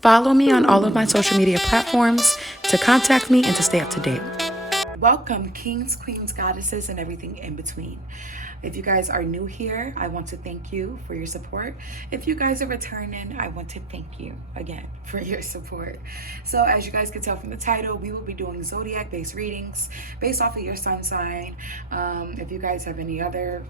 Follow me on all of my social media platforms to contact me and to stay up to date. Welcome, kings, queens, goddesses, and everything in between. If you guys are new here, I want to thank you for your support. If you guys are returning, I want to thank you again for your support. So as you guys can tell from the title, we will be doing zodiac-based readings based off of your sun sign. If you guys have any other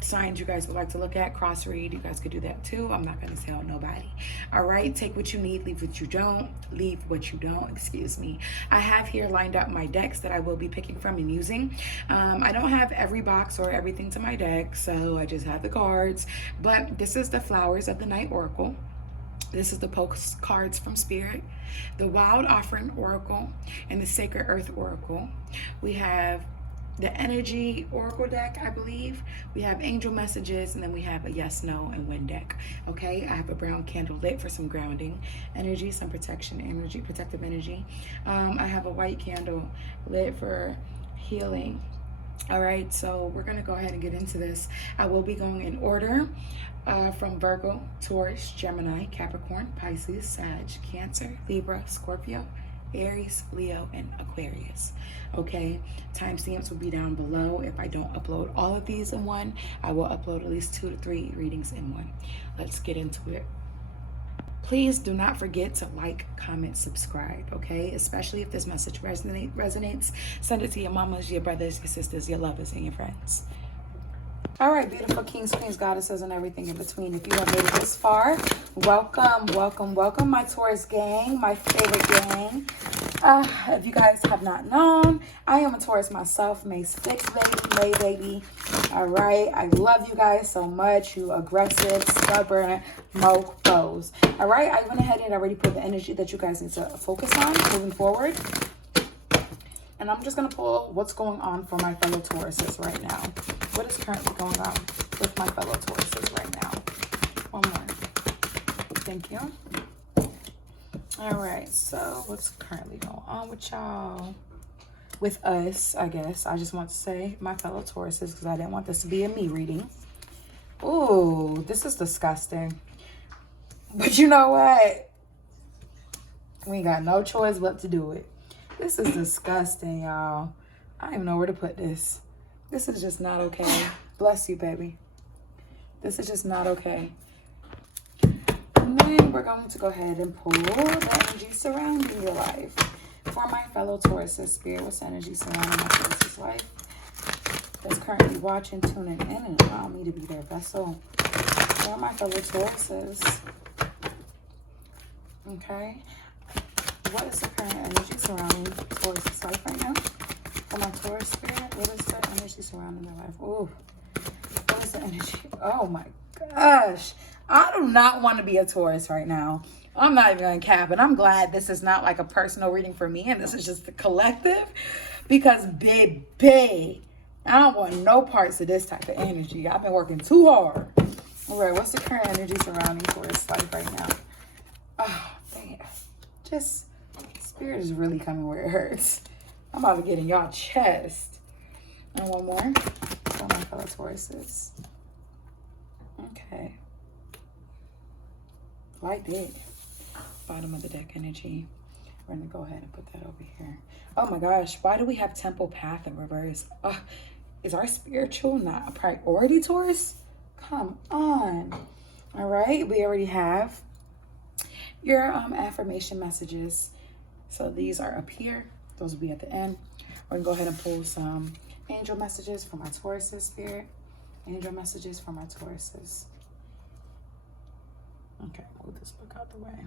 signs you guys would like to look at, cross read, you guys could do that too. I'm not going to tell nobody. All right, take what you need, leave what you don't. Excuse me. I have here lined up my decks that I will be picking from and using. I don't have every box or everything to my deck, so I just have the cards. But this is the Flowers of the Night Oracle. This is the postcards from Spirit, the Wild Offering Oracle, and the Sacred Earth Oracle. We have the Energy Oracle deck, I believe. We have Angel Messages, and then we have a Yes, No, and Win deck. Okay, I have a brown candle lit for some grounding energy, some protection energy, protective energy. I have a white candle lit for healing. All right, so we're gonna go ahead and get into this. I will be going in order from Virgo, Taurus, Gemini, Capricorn, Pisces, Sag, Cancer, Libra, Scorpio, Aries, Leo, and Aquarius. Okay, timestamps will be down below. If I don't upload all of these in one, I will upload at least 2 to 3 readings in one. Let's get into it. Please do not forget to like, comment, subscribe, okay? Especially if this message resonates. Send it to your mamas, your brothers, your sisters, your lovers, and your friends. All right, beautiful kings, queens, goddesses, and everything in between. If you have made it this far, welcome, welcome, welcome, my Taurus gang, my favorite gang. If you guys have not known, I am a Taurus myself. May 6, baby, May, baby. All right, I love you guys so much. You aggressive, stubborn mofos. All right, I went ahead and already put the energy that you guys need to focus on moving forward. And I'm just going to pull what's going on for my fellow Tauruses right now. What is currently going on with my fellow Tauruses right now? One more. Thank you. All right, so what's currently going on with y'all? With us, I guess. I just want to say my fellow Tauruses because I didn't want this to be a me reading. Ooh, this is disgusting. But you know what? We ain't got no choice but to do it. This is disgusting, y'all. I don't even know where to put this. This is just not okay. Bless you, baby. This is just not okay. And then we're going to go ahead and pull the energy surrounding your life. For my fellow Tauruses, Spirit, what's the energy surrounding my Taurus's life? That's currently watching, tuning in, and allowing me to be their vessel. For my fellow Tauruses. Okay. What is the current energy surrounding Taurus's life right now? For my Taurus spirit, what is the energy surrounding their life? Ooh, what is the energy? Oh my gosh. I do not want to be a Taurus right now. I'm not even going to cap it. I'm glad this is not like a personal reading for me and this is just the collective because baby, I don't want no parts of this type of energy. I've been working too hard. All right, what's the current energy surrounding Taurus life right now? Oh, man. Just... Spirit is really coming where it hurts. I'm about to get in y'all chest. And one more. For my fellow Tauruses. Okay. Like that. Bottom of the deck energy. We're going to go ahead and put that over here. Oh my gosh. Why do we have Temple Path in reverse? Is our spiritual not a priority, Taurus? Come on. All right. We already have your affirmation messages. So these are up here. Those will be at the end. We're going to go ahead and pull some angel messages for my Tauruses, Spirit. Angel messages for my Tauruses. Okay, move this book out the way.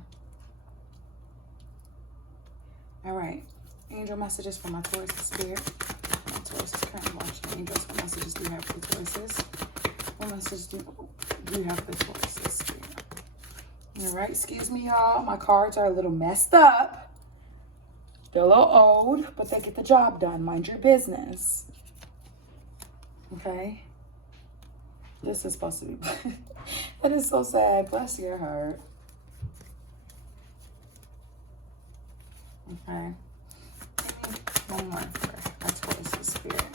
All right. Angel messages for my Tauruses, Spirit. My Tauruses currently watching. Angels, what messages do you have for the Tauruses? What messages do you have for the Tauruses, Spirit? All right, excuse me, y'all. My cards are a little messed up. They're a little old, but they get the job done. Mind your business. Okay? This is supposed to be... That is so sad. Bless your heart. Okay. One more for my Taurus Spirit.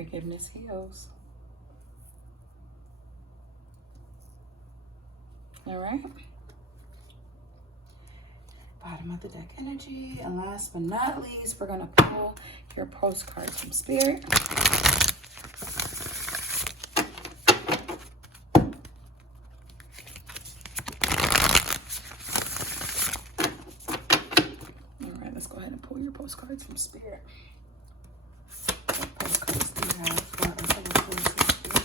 Forgiveness heals. All right. Bottom of the deck energy. And last but not least, we're going to pull your postcards from Spirit. All right, let's go ahead and pull your postcards from Spirit. What postcards do you have for our Taurus Spirit?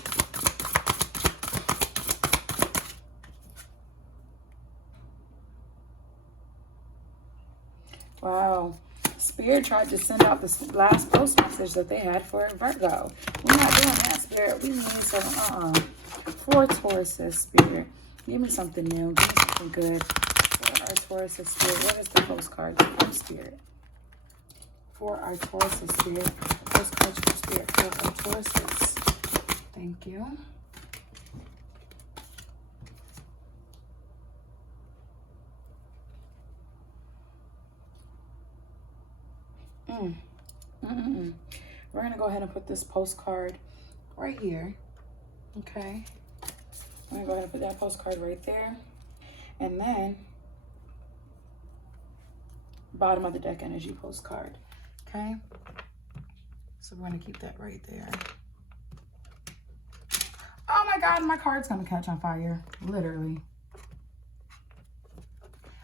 Wow. Spirit tried to send out the last post message that they had for Virgo. We're not doing that, Spirit. We need some, for Taurus' Spirit. Give me something new. Give me something good. For our Taurus' Spirit. What is the postcard from Spirit? For our Taurus' Spirit. Postcards from Spirit. For our Taurus. Thank you. We're going to go ahead and put this postcard right here. Okay. I'm going to go ahead and put that postcard right there. And then, bottom of the deck energy postcard. Okay. So we're going to keep that right there. Oh my God, my card's going to catch on fire. Literally.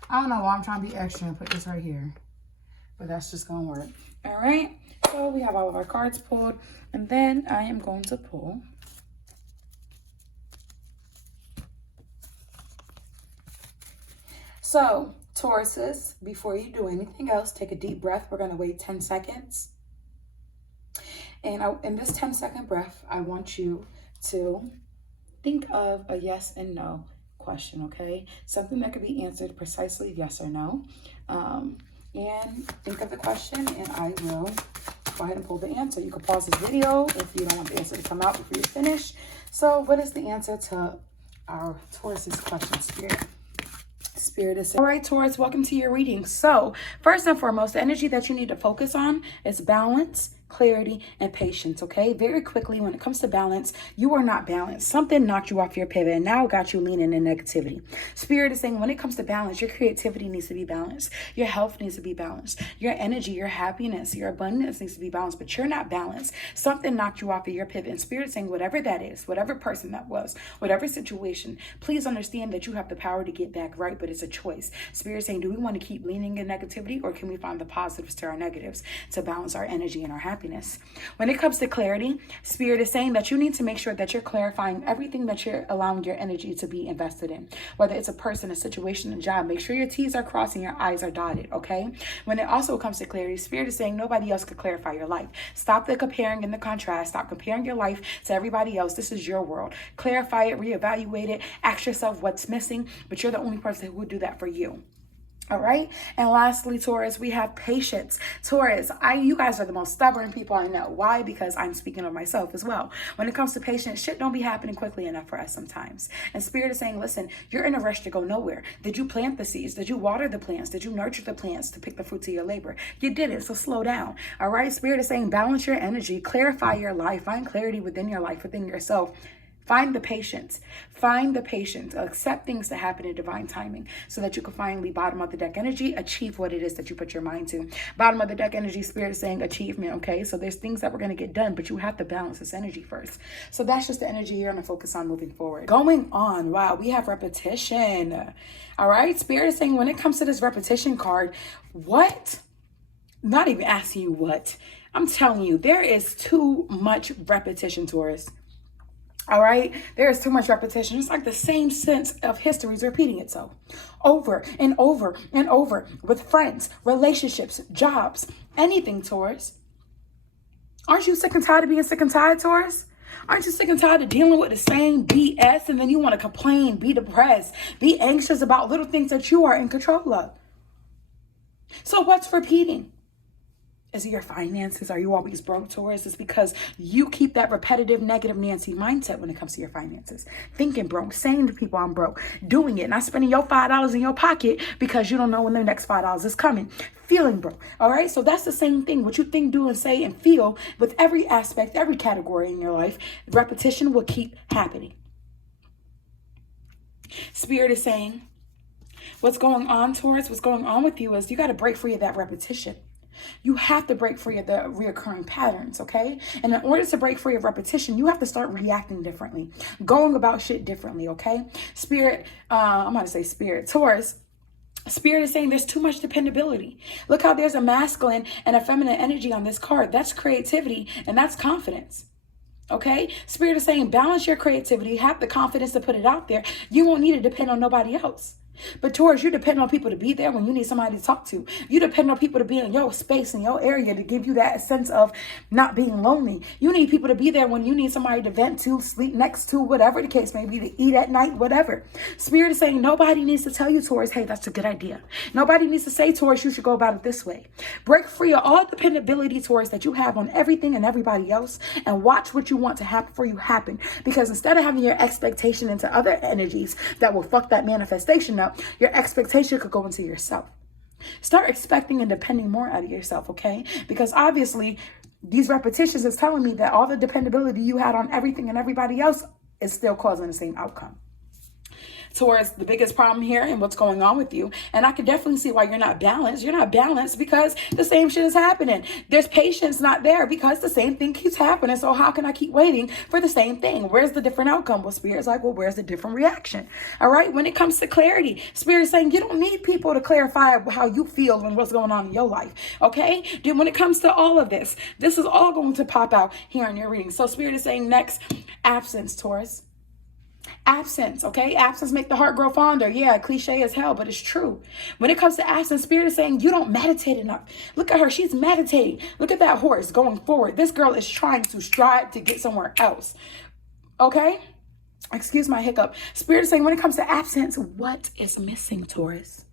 I don't know why I'm trying to be extra and put this right here. But that's just going to work. All right. So we have all of our cards pulled. And then I am going to pull so, Tauruses, before you do anything else, take a deep breath. We're going to wait 10 seconds. And in this 10-second breath, I want you to think of a yes and no question, okay? Something that could be answered precisely yes or no. And think of the question, and I will go ahead and pull the answer. You can pause this video if you don't want the answer to come out before you finish. So what is the answer to our Taurus's question, Spirit? Spirit is... All right, Taurus, welcome to your reading. So first and foremost, the energy that you need to focus on is balance, clarity, and patience, okay? Very quickly, when it comes to balance, you are not balanced. Something knocked you off your pivot and now got you leaning in negativity. Spirit is saying when it comes to balance, your creativity needs to be balanced. Your health needs to be balanced. Your energy, your happiness, your abundance needs to be balanced, but you're not balanced. Something knocked you off of your pivot. And Spirit is saying whatever that is, whatever person that was, whatever situation, please understand that you have the power to get back right, but it's a choice. Spirit is saying, do we want to keep leaning in negativity, or can we find the positives to our negatives to balance our energy and our happiness? When it comes to clarity, Spirit is saying that you need to make sure that you're clarifying everything that you're allowing your energy to be invested in. Whether it's a person, a situation, a job, make sure your T's are crossed and your I's are dotted, okay? When it also comes to clarity, Spirit is saying nobody else could clarify your life. Stop the comparing and the contrast. Stop comparing your life to everybody else. This is your world. Clarify it, reevaluate it, ask yourself what's missing, but you're the only person who would do that for you. All right. And lastly, Taurus, we have patience. Taurus, you guys are the most stubborn people I know. Why? Because I'm speaking of myself as well. When it comes to patience, shit don't be happening quickly enough for us sometimes. And Spirit is saying, listen, you're in a rush to go nowhere. Did you plant the seeds? Did you water the plants? Did you nurture the plants to pick the fruits of your labor? You did it. So slow down. All right. Spirit is saying, balance your energy, clarify your life, find clarity within your life, within yourself. Find the patience. Find the patience. Accept things to happen in divine timing so that you can finally, bottom of the deck energy, achieve what it is that you put your mind to. Bottom of the deck energy, Spirit is saying achievement, okay? So there's things that we're going to get done, but you have to balance this energy first. So that's just the energy you're going to focus on moving forward. Going on, wow, we have repetition. All right, Spirit is saying when it comes to this repetition card, what? Not even asking you what. I'm telling you, there is too much repetition, Taurus. All right, there is too much repetition. It's like the same sense of history is repeating itself over and over and over with friends, relationships, jobs, anything, Taurus. Aren't you sick and tired of being sick and tired, Taurus? Aren't you sick and tired of dealing with the same BS, and then you want to complain, be depressed, be anxious about little things that you are in control of? So what's repeating? Is it your finances? Are you always broke, Taurus? It's because you keep that repetitive negative Nancy mindset when it comes to your finances. Thinking broke, saying to people I'm broke, doing it, not spending your $5 in your pocket because you don't know when the next $5 is coming. Feeling broke. All right. So that's the same thing. What you think, do, and say and feel with every aspect, every category in your life, repetition will keep happening. Spirit is saying, what's going on, Taurus? What's going on with you is you got to break free of that repetition. You have to break free of the reoccurring patterns, okay? And in order to break free of repetition, you have to start reacting differently, going about shit differently, okay? Spirit, I'm going to say spirit, Taurus. Spirit is saying there's too much dependability. Look how there's a masculine and a feminine energy on this card. That's creativity and that's confidence. Okay? Spirit is saying balance your creativity, have the confidence to put it out there. You won't need to depend on nobody else. But Taurus, you depend on people to be there when you need somebody to talk to. You depend on people to be in your space, in your area, to give you that sense of not being lonely. You need people to be there when you need somebody to vent to, sleep next to, whatever the case may be, to eat at night, whatever. Spirit is saying nobody needs to tell you, Taurus, hey, that's a good idea. Nobody needs to say, Taurus, you should go about it this way. Break free of all dependability, Taurus, that you have on everything and everybody else, and watch what you want to happen for you happen. Because instead of having your expectation into other energies that will fuck that manifestation up, your expectation could go into yourself. Start expecting and depending more out of yourself, okay? Because obviously, these repetitions is telling me that all the dependability you had on everything and everybody else is still causing the same outcome. Taurus, the biggest problem here and what's going on with you, and I can definitely see why you're not balanced. You're not balanced because the same shit is happening. There's patience not there because the same thing keeps happening. So how can I keep waiting for the same thing? Where's the different outcome? Well, Spirit's like, well, where's the different reaction? All right. When it comes to clarity, Spirit's saying you don't need people to clarify how you feel and what's going on in your life. Okay. Then when it comes to all of this is all going to pop out here in your reading. So Spirit is saying next, absence, Taurus. Absence, okay? Absence make the heart grow fonder. Yeah, cliche as hell, but it's true. When it comes to absence, Spirit is saying you don't meditate enough. Look at her. She's meditating. Look at that horse going forward. This girl is trying to strive to get somewhere else. Okay? Excuse my hiccup. Spirit is saying when it comes to absence, what is missing, Taurus?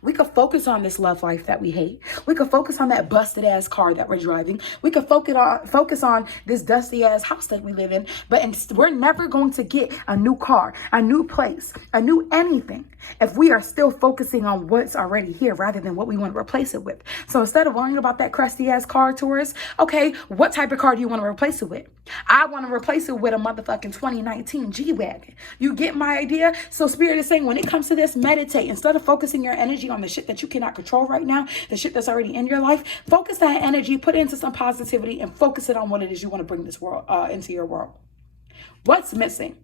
We could focus on this love life that we hate. We could focus on that busted ass car that we're driving. We could focus on this dusty ass house that we live in. But we're never going to get a new car, a new place, a new anything if we are still focusing on what's already here rather than what we want to replace it with. So instead of worrying about that crusty ass car, Taurus, okay, what type of car do you want to replace it with? I want to replace it with a motherfucking 2019 G-Wagon. You get my idea? So Spirit is saying when it comes to this, meditate. Instead of focusing your energy on the shit that you cannot control right now, the shit that's already in your life, focus that energy, put it into some positivity, and focus it on what it is you want to bring this world into your world. What's missing?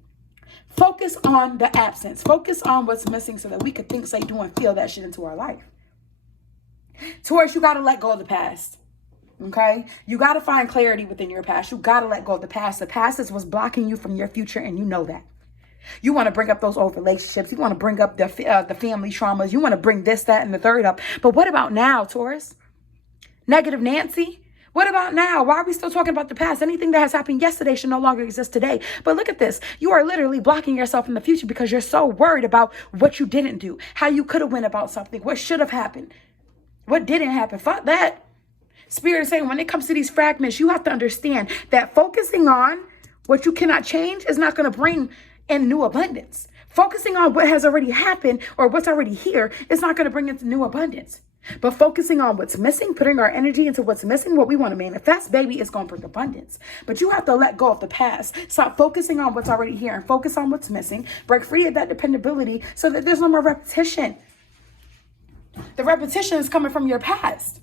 Focus on the absence. Focus on what's missing so that we could think, say, do, and feel that shit into our life. Taurus, you got to let go of the past. Okay? You got to find clarity within your past. You got to let go of the past. The past is what's blocking you from your future, and you know that. You want to bring up those old relationships. You want to bring up the family traumas. You want to bring this, that, and the third up. But what about now, Taurus? Negative Nancy? What about now? Why are we still talking about the past? Anything that has happened yesterday should no longer exist today. But look at this. You are literally blocking yourself in the future because you're so worried about what you didn't do, how you could have went about something, what should have happened, what didn't happen. Fuck that. Spirit is saying when it comes to these fragments, you have to understand that focusing on what you cannot change is not going to bring in new abundance. Focusing on what has already happened or what's already here is not going to bring in new abundance. But focusing on what's missing, putting our energy into what's missing, what we want to manifest, baby, is going to bring abundance. But you have to let go of the past. Stop focusing on what's already here and focus on what's missing. Break free of that dependability so that there's no more repetition. The repetition is coming from your past.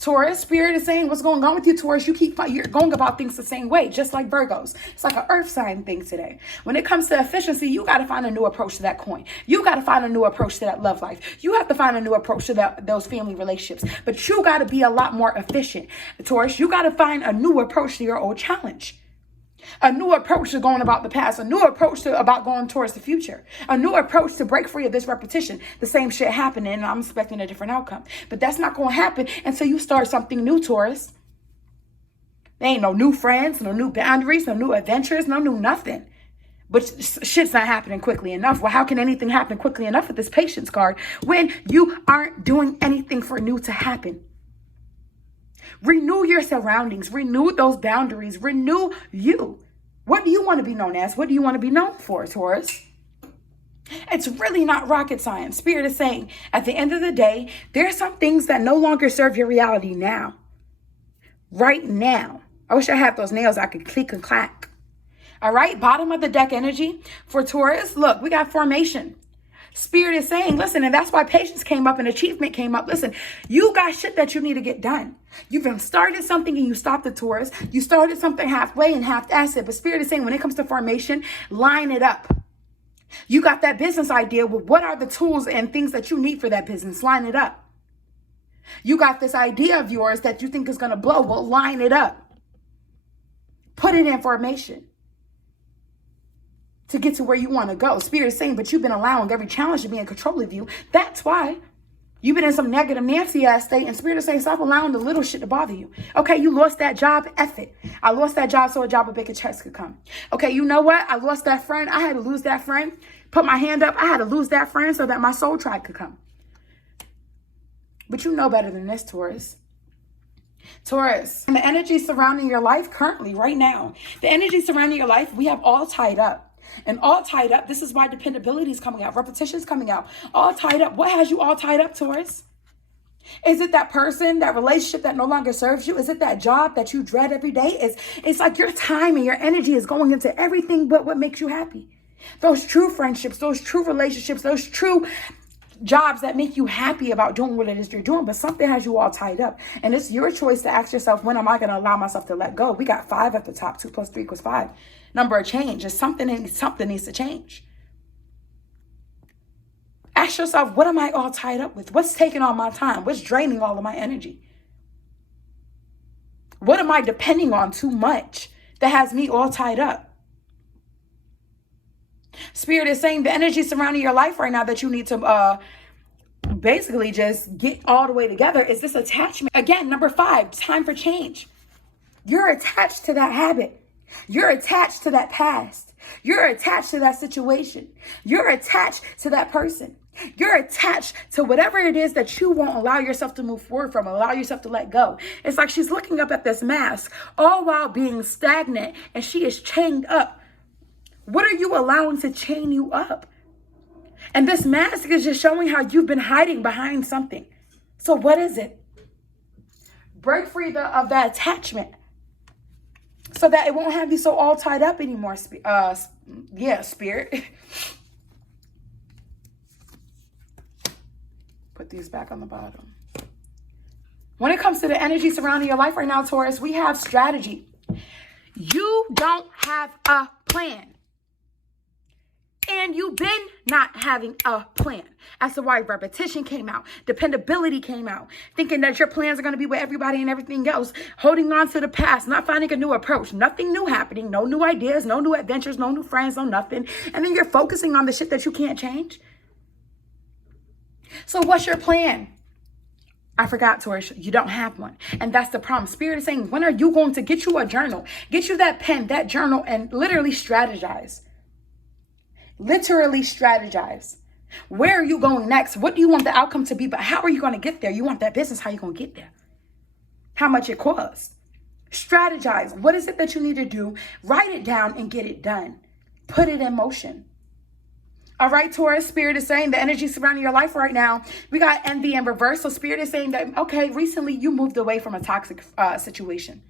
Taurus, Spirit is saying what's going on with you, Taurus. You're going about things the same way, just like Virgos. It's like an earth sign thing today. When it comes to efficiency, you got to find a new approach to that coin. You got to find a new approach to that love life. You have to find a new approach to those family relationships. But you got to be a lot more efficient. Taurus, you got to find a new approach to your old challenge. A new approach to going about the past, a new approach to about going towards the future, a new approach to break free of this repetition. The same shit happening and I'm expecting a different outcome. But that's not going to happen until you start something new, Taurus. There ain't no new friends, no new boundaries, no new adventures, no new nothing. But shit's not happening quickly enough. Well, how can anything happen quickly enough with this patience card when you aren't doing anything for new to happen? Renew your surroundings. Renew those boundaries. Renew you. What do you want to be known as? What do you want to be known for, Taurus? It's really not rocket science. Spirit is saying, at the end of the day, there are some things that no longer serve your reality now. Right now. I wish I had those nails I could click and clack. All right, bottom of the deck energy for Taurus. Look, we got formation. Spirit is saying, listen, and that's why patience came up and achievement came up. Listen, you got shit that you need to get done. You've started something and you stopped the Taurus. You started something halfway and half-assed it. But Spirit is saying, when it comes to formation, line it up. You got that business idea. Well, what are the tools and things that you need for that business? Line it up. You got this idea of yours that you think is going to blow. Well, line it up. Put it in formation to get to where you want to go. Spirit is saying, but you've been allowing every challenge to be in control of you. That's why you've been in some negative Nancy ass state, and Spirit is saying, stop allowing the little shit to bother you. Okay, you lost that job. F it. I lost that job so a job with bigger checks could come. Okay, you know what? I lost that friend. I had to lose that friend. Put my hand up. I had to lose that friend so that my soul tribe could come. But you know better than this, Taurus. Taurus, and the energy surrounding your life currently, right now, the energy surrounding your life, we have all tied up. And all tied up, this is why dependability is coming out, repetition is coming out, all tied up. What has you all tied up, Taurus? Is it that person, that relationship that no longer serves you? Is it that job that you dread every day? It's like your time and your energy is going into everything but what makes you happy. Those true friendships, those true relationships, those true jobs that make you happy about doing what it is you're doing, but something has you all tied up. And it's your choice to ask yourself, when am I going to allow myself to let go? We got 5 at the top. 2 + 3 = 5. Number of change. It's something needs to change. Ask yourself, what am I all tied up with? What's taking all my time? What's draining all of my energy? What am I depending on too much that has me all tied up? Spirit is saying the energy surrounding your life right now that you need to basically just get all the way together is this attachment. Again, number 5, time for change. You're attached to that habit. You're attached to that past. You're attached to that situation. You're attached to that person. You're attached to whatever it is that you won't allow yourself to move forward from, allow yourself to let go. It's like she's looking up at this mask, all while being stagnant, and she is chained up. What are you allowing to chain you up? And this mask is just showing how you've been hiding behind something. So what is it? Break free of that attachment so that it won't have you so all tied up anymore. Spirit. Put these back on the bottom. When it comes to the energy surrounding your life right now, Taurus, we have strategy. You don't have a plan. And you've been not having a plan. As to why repetition came out, dependability came out, thinking that your plans are going to be with everybody and everything else, holding on to the past, not finding a new approach, nothing new happening, no new ideas, no new adventures, no new friends, no nothing. And then you're focusing on the shit that you can't change. So what's your plan? I forgot, Taurus, you don't have one. And that's the problem. Spirit is saying, when are you going to get you a journal? Get you that pen, that journal, and literally strategize. Literally strategize. Where are you going next? What do you want the outcome to be? But how are you going to get there? You want that business. How are you going to get there? How much it costs? Strategize. What is it that you need to do? Write it down and get it done. Put it in motion. All right, Taurus, Spirit is saying the energy surrounding your life right now, we got envy in reverse. So Spirit is saying that, okay, recently you moved away from a toxic situation.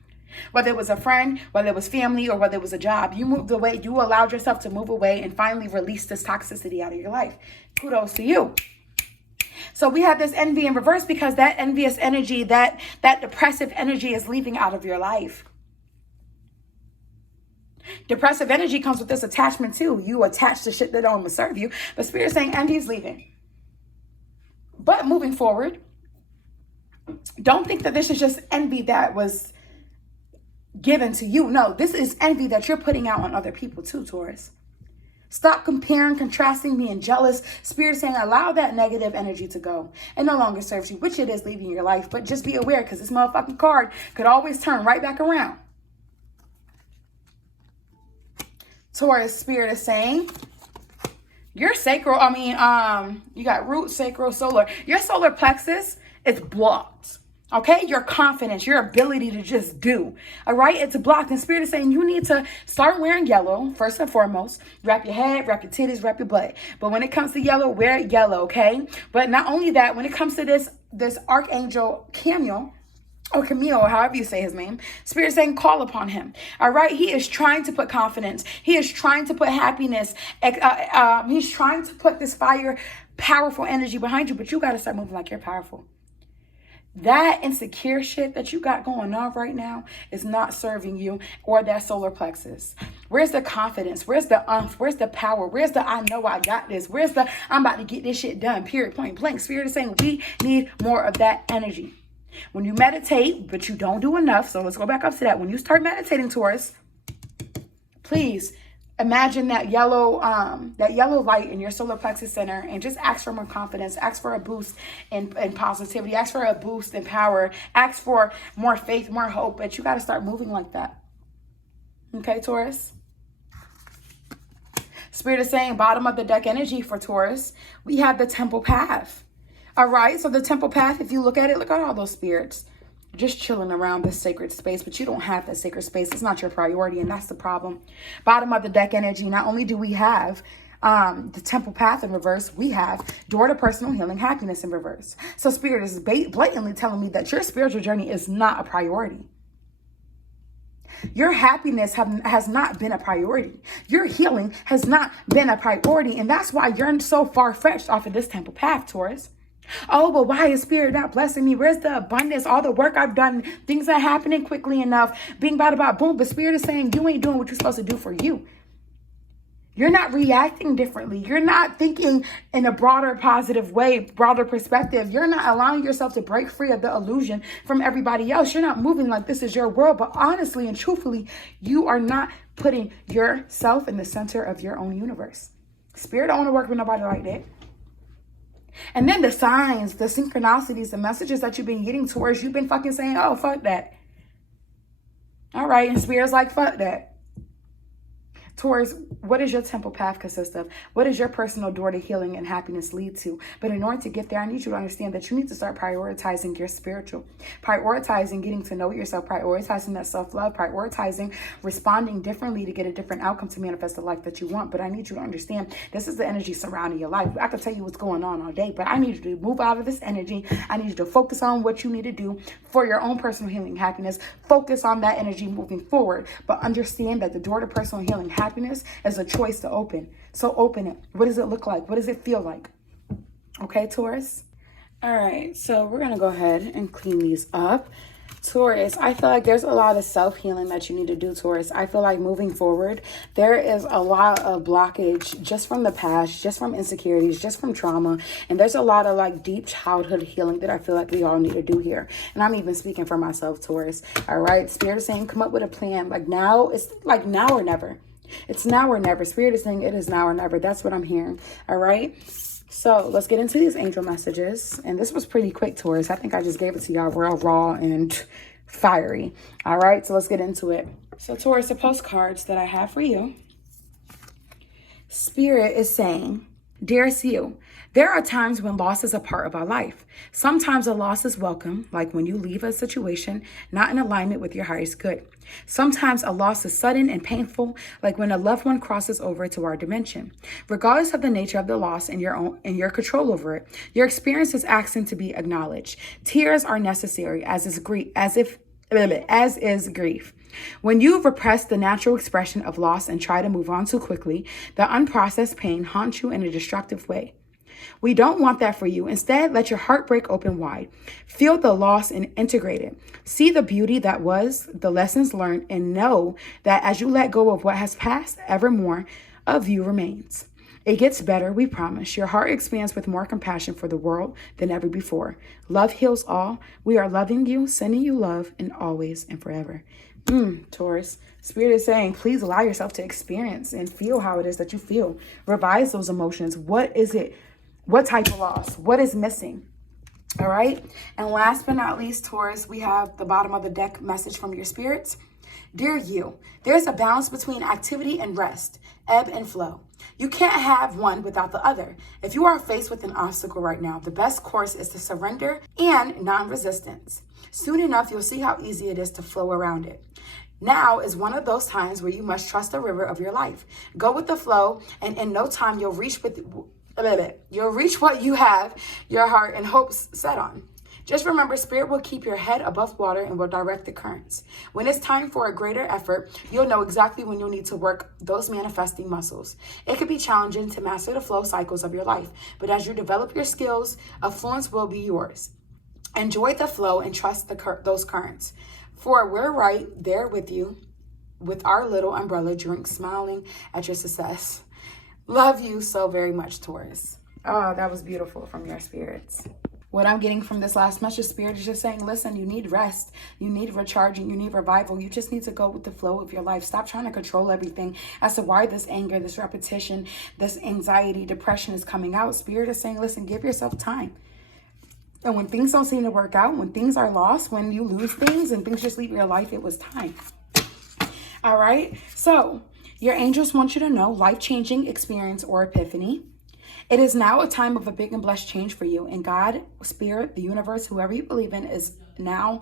Whether it was a friend, whether it was family, or whether it was a job, you moved away. You allowed yourself to move away and finally release this toxicity out of your life. Kudos to you. So we have this envy in reverse because that envious energy, that depressive energy is leaving out of your life. Depressive energy comes with this attachment too. You attach to shit that don't serve you. But Spirit is saying envy is leaving. But moving forward, don't think that this is just envy that was given to you. No, this is envy that you're putting out on other people too, Taurus. Stop comparing, contrasting, being jealous. Spirit is saying allow that negative energy to go. It no longer serves you, which it is leaving your life. But just be aware because this motherfucking card could always turn right back around. Taurus, Spirit is saying your sacral, you got root, sacral, solar. Your solar plexus is blocked. Okay, your confidence, your ability to just do. All right, it's blocked. And Spirit is saying you need to start wearing yellow first and foremost. Wrap your head, wrap your titties, wrap your butt. But when it comes to yellow, wear yellow. Okay, but not only that, when it comes to this archangel Camille, or Camille, however you say his name, Spirit is saying call upon him. All right, he is trying to put confidence. He is trying to put happiness. He's trying to put this fire, powerful energy behind you. But you got to start moving like you're powerful. That insecure shit that you got going on right now is not serving you or that solar plexus. Where's the confidence? Where's the Where's the power? Where's the I know I got this? Where's the I'm about to get this shit done? Period, point blank. Spirit is saying we need more of that energy. When you meditate, but you don't do enough. So let's go back up to that. When you start meditating, Taurus, please imagine that yellow light in your solar plexus center and just ask for more confidence, ask for a boost in positivity, ask for a boost in power, ask for more faith, more hope. But you got to start moving like that. Okay, Taurus? Spirit is saying bottom of the deck energy for Taurus, we have the temple path. All right, so the temple path, if you look at it, look at all those spirits just chilling around this sacred space, but you don't have that sacred space. It's not your priority, and that's the problem. Bottom of the deck energy, not only do we have the temple path in reverse, we have door to personal healing, happiness in reverse. So Spirit is blatantly telling me that your spiritual journey is not a priority. Your happiness has not been a priority. Your healing has not been a priority, and that's why you're so far-fetched off of this temple path, Taurus. Oh, but why is Spirit not blessing me? Where's the abundance? All the work I've done, things are happening quickly enough, being bada boom. But Spirit is saying you ain't doing what you're supposed to do for you. You're not reacting differently. You're not thinking in a broader positive way, broader perspective. You're not allowing yourself to break free of the illusion from everybody else. You're not moving like this is your world. But honestly and truthfully, you are not putting yourself in the center of your own universe. Spirit don't want to work with nobody like that. And then the signs, the synchronicities, the messages that you've been getting towards, you've been fucking saying, oh, fuck that. All right, and Spirit's like, fuck that. Taurus, what does your temple path consist of? What does your personal door to healing and happiness lead to? But in order to get there, I need you to understand that you need to start prioritizing your spiritual, prioritizing getting to know yourself, prioritizing that self-love, prioritizing responding differently to get a different outcome to manifest the life that you want. But I need you to understand this is the energy surrounding your life. I can tell you what's going on all day, but I need you to move out of this energy. I need you to focus on what you need to do for your own personal healing happiness. Focus on that energy moving forward, but understand that the door to personal healing happiness is a choice to open. So open it. What does it look like? What does it feel like? Okay, Taurus? All right, so we're going to go ahead and clean these up. Taurus, I feel like there's a lot of self-healing that you need to do, Taurus. I feel like moving forward, there is a lot of blockage just from the past, just from insecurities, just from trauma. And there's a lot of like deep childhood healing that I feel like we all need to do here. And I'm even speaking for myself, Taurus. All right, Spirit is saying come up with a plan. Like now, it's like now or never. It's now or never. Spirit is saying it is now or never. That's what I'm hearing. All right. So let's get into these angel messages. And this was pretty quick, Taurus. I think I just gave it to y'all real raw and fiery. All right. So let's get into it. So Taurus, the postcards that I have for you. Spirit is saying, dearest you, there are times when loss is a part of our life. Sometimes a loss is welcome, like when you leave a situation not in alignment with your highest good. Sometimes a loss is sudden and painful, like when a loved one crosses over to our dimension. Regardless of the nature of the loss and your control over it, your experience is asking to be acknowledged. Tears are necessary, as is grief. When you repress the natural expression of loss and try to move on too quickly, the unprocessed pain haunts you in a destructive way. We don't want that for you. Instead, let your heart break open wide. Feel the loss and integrate it. See the beauty that was, the lessons learned, and know that as you let go of what has passed, ever more of you remains. It gets better, we promise. Your heart expands with more compassion for the world than ever before. Love heals all. We are loving you, sending you love, and always and forever. Taurus, Spirit is saying, please allow yourself to experience and feel how it is that you feel. Revise those emotions. What is it? What type of loss? What is missing? All right. And last but not least, Taurus, we have the bottom of the deck message from your spirits. Dear you, there's a balance between activity and rest, ebb and flow. You can't have one without the other. If you are faced with an obstacle right now, the best course is to surrender and non-resistance. Soon enough, you'll see how easy it is to flow around it. Now is one of those times where you must trust the river of your life. Go with the flow, and in no time you'll reach what you have your heart and hopes set on. Just remember, Spirit will keep your head above water and will direct the currents. When it's time for a greater effort, you'll know exactly when you'll need to work those manifesting muscles. It can be challenging to master the flow cycles of your life, but as you develop your skills, affluence will be yours. Enjoy the flow and trust those currents. For we're right there with you with our little umbrella drink, smiling at your success. Love you so very much, Taurus. Oh, that was beautiful from your spirits. What I'm getting from this last message, Spirit, is just saying, listen, you need rest. You need recharging. You need revival. You just need to go with the flow of your life. Stop trying to control everything as to why this anger, this repetition, this anxiety, depression is coming out. Spirit is saying, listen, give yourself time. And when things don't seem to work out, when things are lost, when you lose things and things just leave your life, it was time. All right. So your angels want you to know life-changing experience or epiphany. It is now a time of a big and blessed change for you. And God, Spirit, the universe, whoever you believe in, is now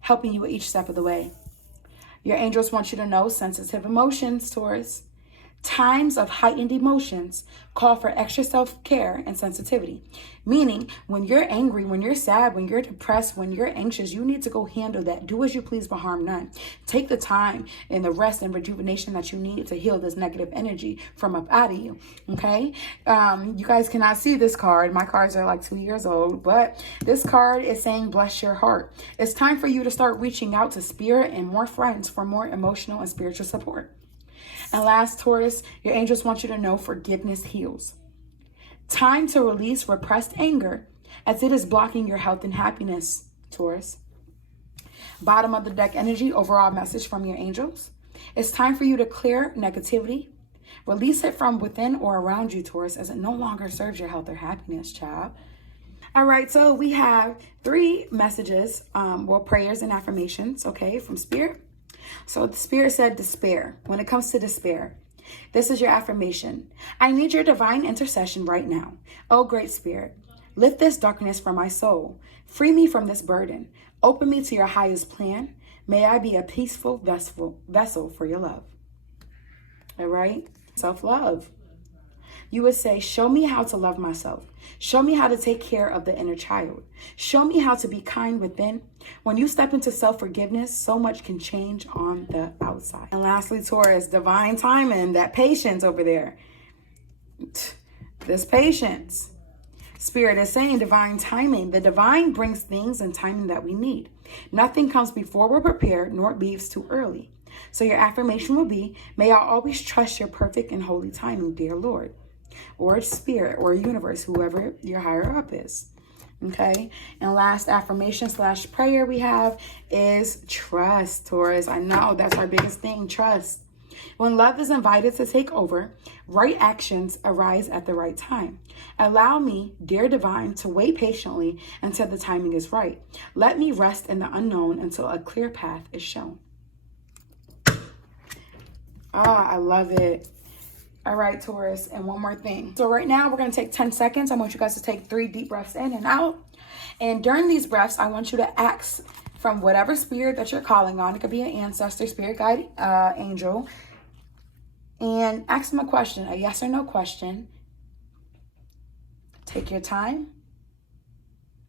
helping you each step of the way. Your angels want you to know sensitive emotions, Taurus. Times of heightened emotions call for extra self-care and sensitivity. Meaning, when you're angry, when you're sad, when you're depressed, when you're anxious, you need to go handle that. Do as you please, but harm none. Take the time and the rest and rejuvenation that you need to heal this negative energy from up out of you. Okay? You guys cannot see this card. My cards are like 2 years old, but this card is saying, bless your heart. It's time for you to start reaching out to Spirit and more friends for more emotional and spiritual support. And last, Taurus, your angels want you to know forgiveness heals. Time to release repressed anger as it is blocking your health and happiness, Taurus. Bottom of the deck energy, overall message from your angels. It's time for you to clear negativity. Release it from within or around you, Taurus, as it no longer serves your health or happiness, child. All right, so we have 3 messages, prayers and affirmations, okay, from Spirit. So the Spirit said despair. When it comes to despair, this is your affirmation. I need your divine intercession right now. Oh, great Spirit, lift this darkness from my soul. Free me from this burden. Open me to your highest plan. May I be a peaceful vessel for your love. All right? Self-love. You would say, show me how to love myself. Show me how to take care of the inner child. Show me how to be kind within. When you step into self-forgiveness, so much can change on the outside. And lastly, Taurus, divine timing, that patience over there. This patience. Spirit is saying divine timing. The divine brings things and timing that we need. Nothing comes before we're prepared, nor leaves too early. So your affirmation will be, may I always trust your perfect and holy timing, dear Lord, or Spirit, or universe, whoever your higher up is. Okay. And last affirmation / prayer we have is trust, Taurus. I know that's our biggest thing, trust. When love is invited to take over, right actions arise at the right time. Allow me, dear divine, to wait patiently until the timing is right. Let me rest in the unknown until a clear path is shown. I love it. All right, Taurus, and one more thing. So right now we're going to take 10 seconds. I want you guys to take 3 deep breaths in and out. And during these breaths, I want you to ask from whatever spirit that you're calling on. It could be an ancestor, spirit guide, angel. And ask them a question, a yes or no question. Take your time.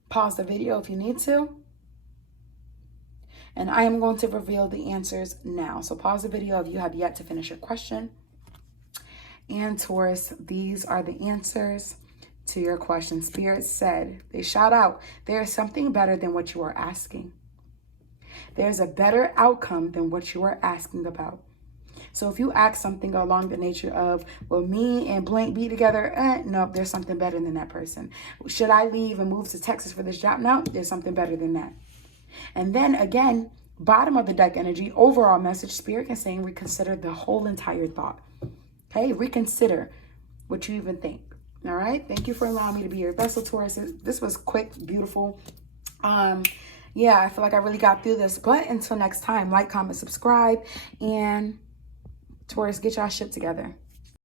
Pause the video if you need to. And I am going to reveal the answers now. So pause the video if you have yet to finish your question. And Taurus, these are the answers to your question. Spirit said, they shout out, there is something better than what you are asking. There's a better outcome than what you are asking about. So if you ask something along the nature of, will me and blank be together? No, there's something better than that person. Should I leave and move to Texas for this job? No, there's something better than that. And then again, bottom of the deck energy, overall message, Spirit is saying reconsider the whole entire thought. Okay, reconsider what you even think. All right, thank you for allowing me to be your vessel, Taurus. This was quick, beautiful. Yeah, I feel like I really got through this. But until next time, like, comment, subscribe, and Taurus, get y'all shit together.